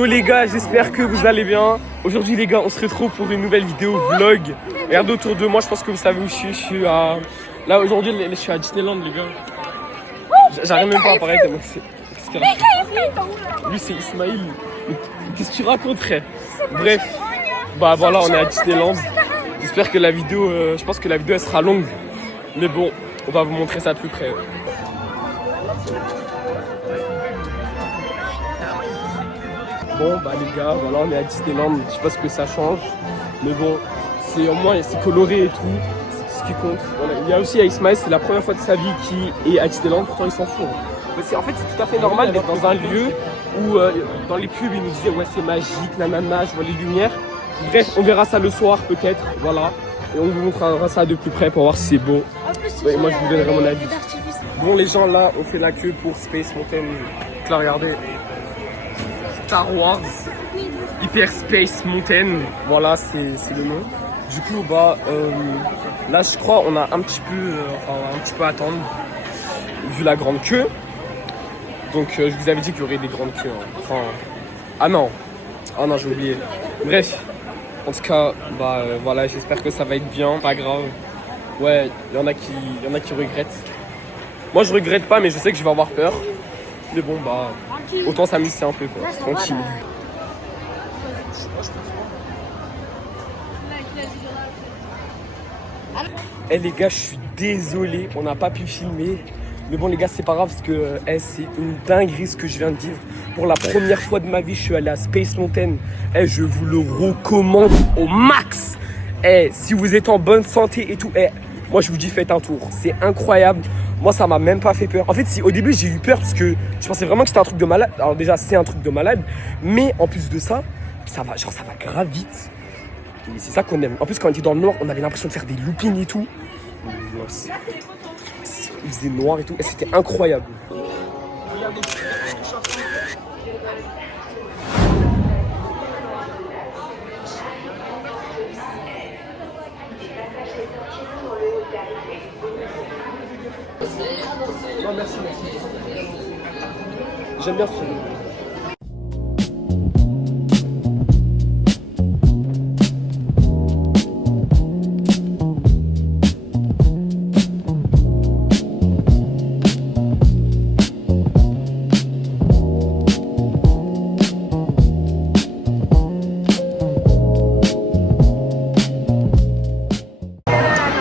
Yo les gars, j'espère que vous allez bien. Aujourd'hui les gars, on se retrouve pour une nouvelle vidéo vlog. Regardez autour de moi, je pense que vous savez où je suis. Je suis à... Là aujourd'hui, je suis à Disneyland les gars. J'arrive même pas à parler tellement que c'est... Lui c'est Ismaïl. Qu'est-ce que tu racontes frère? Bref, bah voilà, on est à Disneyland. J'espère que la vidéo, je pense que la vidéo elle sera longue. Mais bon, on va vous montrer ça de plus près. Bon bah les gars, voilà on est à Disneyland, je sais pas ce que ça change, mais bon, c'est au moins c'est coloré et tout, c'est tout ce qui compte. Voilà. Il y a aussi Ismaël, c'est la première fois de sa vie qui est à Disneyland, pourtant il s'en fout. En fait c'est tout à fait normal d'être dans un lieu où dans les pubs ils nous disaient ouais c'est magique, nanana, je vois les lumières. Bref, on verra ça le soir peut-être, voilà. Et on vous montrera ça de plus près pour voir si c'est beau. Ouais, moi je vous donnerai mon avis. Bon les gens là, on fait la queue pour Space Mountain. Là regardez. Star Wars Hyper Space Mountain, voilà c'est le nom. Du coup bah là je crois on a un petit peu à attendre vu la grande queue. Donc je vous avais dit qu'il y aurait des grandes queues. Enfin, ah non j'ai oublié. Bref, en tout cas bah voilà, j'espère que ça va être bien, pas grave. Ouais, il y en a qui regrettent. Moi je regrette pas mais je sais que je vais avoir peur. Mais bon bah autant s'amuser un peu quoi, tranquille. Eh les gars, je suis désolé, on n'a pas pu filmer. Mais bon les gars, c'est pas grave parce que c'est une dinguerie ce que je viens de vivre. Pour la première fois de ma vie, je suis allé à Space Mountain. Je vous le recommande au max. Si vous êtes en bonne santé et tout, moi je vous dis faites un tour. C'est incroyable. Moi ça m'a même pas fait peur. En fait au début j'ai eu peur parce que je pensais vraiment que c'était un truc de malade. Alors déjà c'est un truc de malade. Mais en plus de ça, ça va grave vite. Et c'est ça qu'on aime. En plus quand on était dans le noir, on avait l'impression de faire des loopings et tout. Il faisait noir et tout. Et c'était incroyable. Non, merci. J'aime bien filmer.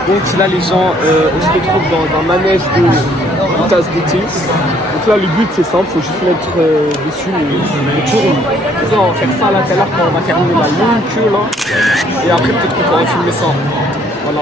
Donc là les gens, on se retrouve dans un manège de tasse d'été. Donc là le but c'est simple, il faut juste mettre dessus et tourne. Donc là on va faire ça là tout à l'heure quand on va terminer la longue queue là. Et après peut-être qu'on pourra filmer ça. Voilà.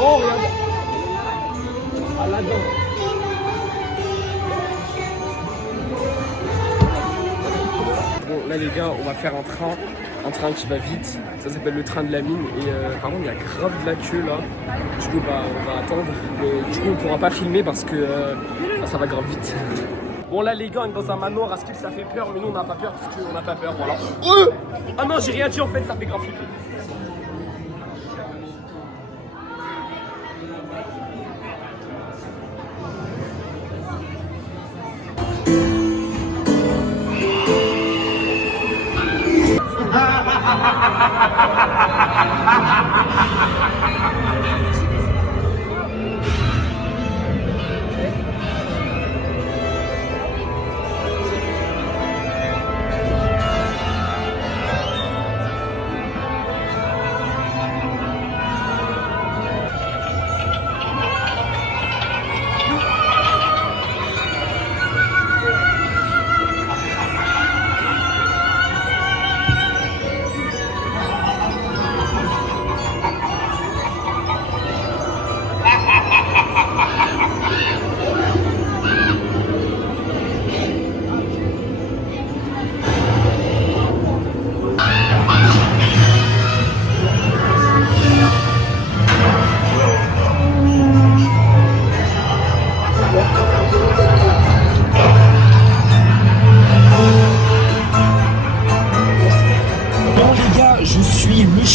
Oh, regarde. Ah, là-dedans. Bon, là, les gars, on va faire un train qui va vite. Ça s'appelle le train de la mine. Et par contre, il y a grave de la queue là. Du coup, bah, on va attendre. Mais, du coup, on pourra pas filmer parce que ça va grave vite. Bon, là, les gars, on est dans un manoir. À ce que ça fait peur, mais nous, on n'a pas peur parce qu'on n'a pas peur. Voilà. Ah non, j'ai rien dit en fait, ça fait grave flipper.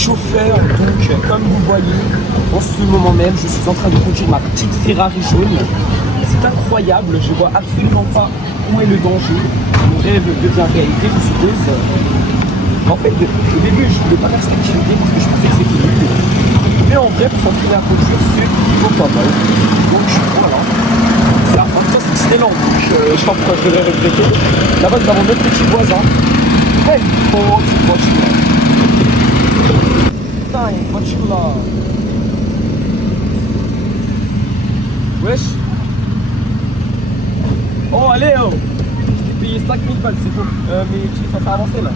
chauffeur, donc comme vous voyez, en ce moment même, je suis en train de conduire ma petite Ferrari jaune. C'est incroyable, je vois absolument pas où est le danger. Mon rêve devient réalité, je suppose. En fait, au début, je voulais pas faire cette activité parce que je pensais que c'était nul. Mais en vrai, pour s'entraîner à conduire, c'est plutôt pas mal. Donc voilà. Ça, en même temps, c'est Disneyland, donc je sais pas pourquoi je devrais regretter. Là-bas, nous avons notre petit voisin. Hey, oh, petite voiture. Putain, il y a une voiture là. Wesh. Oh, allez, oh. Je t'ai payé 5000 balles, c'est faux. Mais tu es censé avancer là.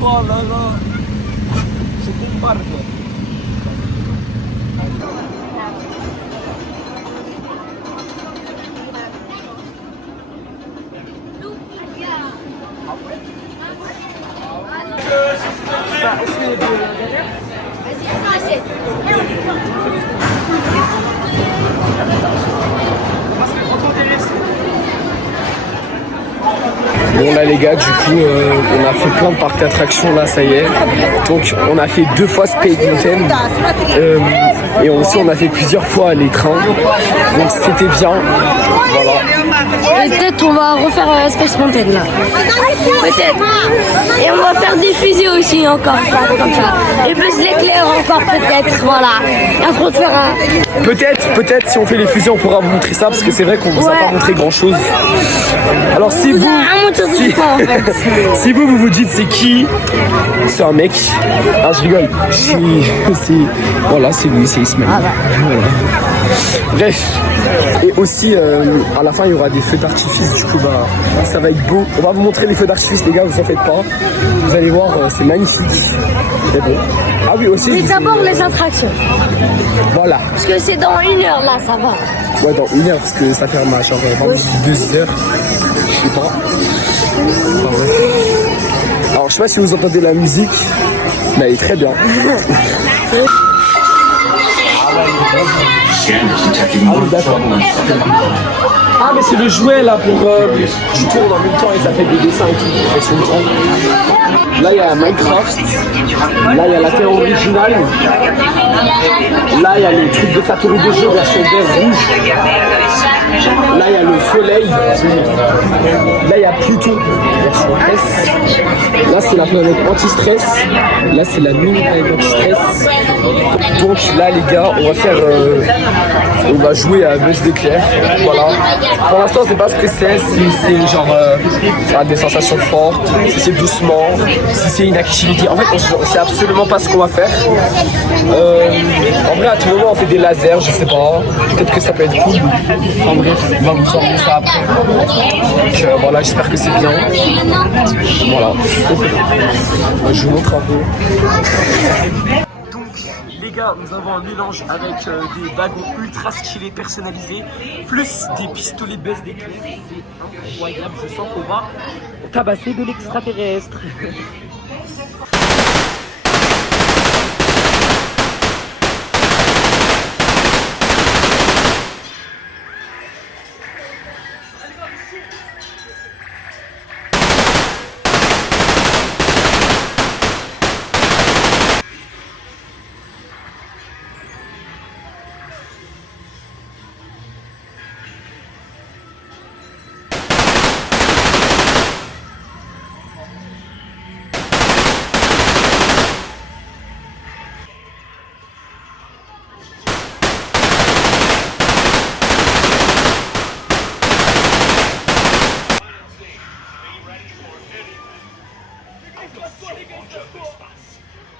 Oh là là. J'étais une barre, quoi. Bon là les gars, du coup on a fait plein de parcs d'attractions là, ça y est. Donc on a fait 2 fois Space Mountain et aussi on a fait plusieurs fois les trains. Donc c'était bien. Voilà. Et peut-être on va refaire Space Mountain là. Peut-être. Et on va faire des fusées aussi encore, comme ça. Et plus l'éclair encore peut-être, voilà. Et après on fera. Peut-être si on fait les fusées on pourra vous montrer ça parce que c'est vrai qu'on vous a pas montré grand chose. Alors si vous si vous dites c'est qui, c'est un mec. Ah je rigole. Voilà c'est lui, c'est Ismaël. Ah bah. Voilà. Bref. Et aussi à la fin il y aura des feux d'artifice, du coup bah ça va être beau. On va vous montrer les feux d'artifice les gars, vous en faites pas. Vous allez voir, c'est magnifique. C'est bon. Ah oui aussi. Mais d'abord les attractions. Voilà. Parce que c'est dans 1 heure là, ça va. Ouais dans 1 heure parce que ça ferme à genre 2 heures. Je sais pas. Enfin, ouais. Alors je sais pas si vous entendez la musique, mais elle est très bien. Ah oui, d'accord. Ah mais c'est le jouet là pour tu tournes en même temps et ça fait des dessins et tout. Elles sont grandes. Là il y a Minecraft. Là il y a la terre originale. Là il y a le truc de Satoru Gojo version vert rouge. Là il y a le soleil. Là il y a Pluton version S. Là c'est la planète anti-stress. Là c'est la mini-planète anti-stress. Donc là les gars on va faire on va jouer à Buzz d'éclair. Voilà. Pour l'instant on sait pas ce que c'est, si c'est genre des sensations fortes, si c'est doucement, si c'est une activité. En fait on sait absolument pas ce qu'on va faire. En vrai à tout moment on fait des lasers, je sais pas. Peut-être que ça peut être cool. En bref, on va vous emmener ça après. Donc voilà, j'espère que c'est bien. Voilà. Je vous montre un peu. Les gars, nous avons un mélange avec des wagons ultra stylés personnalisés, plus des pistolets Buzz d'éclair. C'est incroyable, je sens qu'on va tabasser de l'extraterrestre.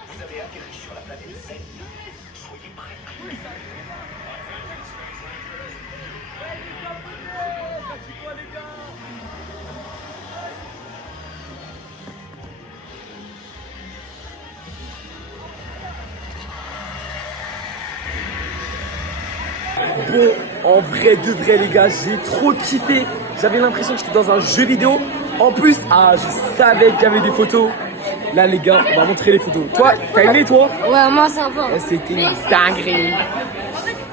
Vous avez atterri sur la planète Z. Soyez prêts. Bon, en vrai de vrai les gars, j'ai trop kiffé. J'avais l'impression que j'étais dans un jeu vidéo. En plus, je savais qu'il y avait des photos. Là les gars, on va montrer les photos. Toi, t'as aimé toi? Ouais, moi ça va. C'était une dinguerie.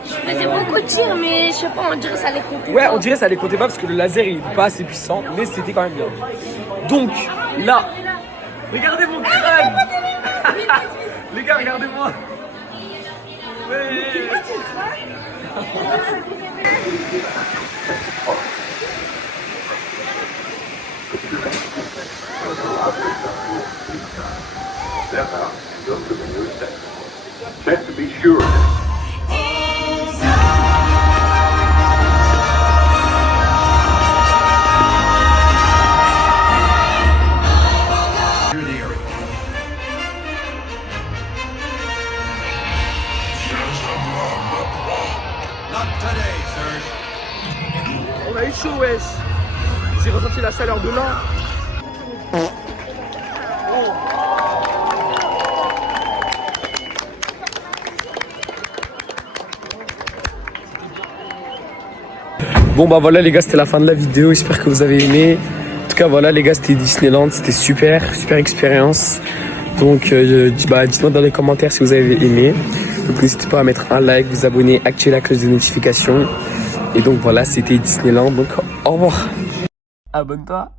Je faisais beaucoup de tirs, mais je sais pas, on dirait que ça allait compter. Ouais, on dirait que ça allait compter pas parce que le laser il est pas assez puissant, mais c'était quand même bien. Donc là, Regardez mon crâne. Les gars, regardez-moi. Ouais. Check to be sure. On a eu chaud, wesh. J'ai ressenti la chaleur de là. Bon bah voilà les gars, c'était la fin de la vidéo, j'espère que vous avez aimé. En tout cas voilà les gars, c'était Disneyland, c'était super expérience. Donc dites-moi dans les commentaires si vous avez aimé. Donc n'hésitez pas à mettre un like, vous abonner, activer la cloche de notification. Et donc voilà, c'était Disneyland, donc au revoir. Abonne-toi.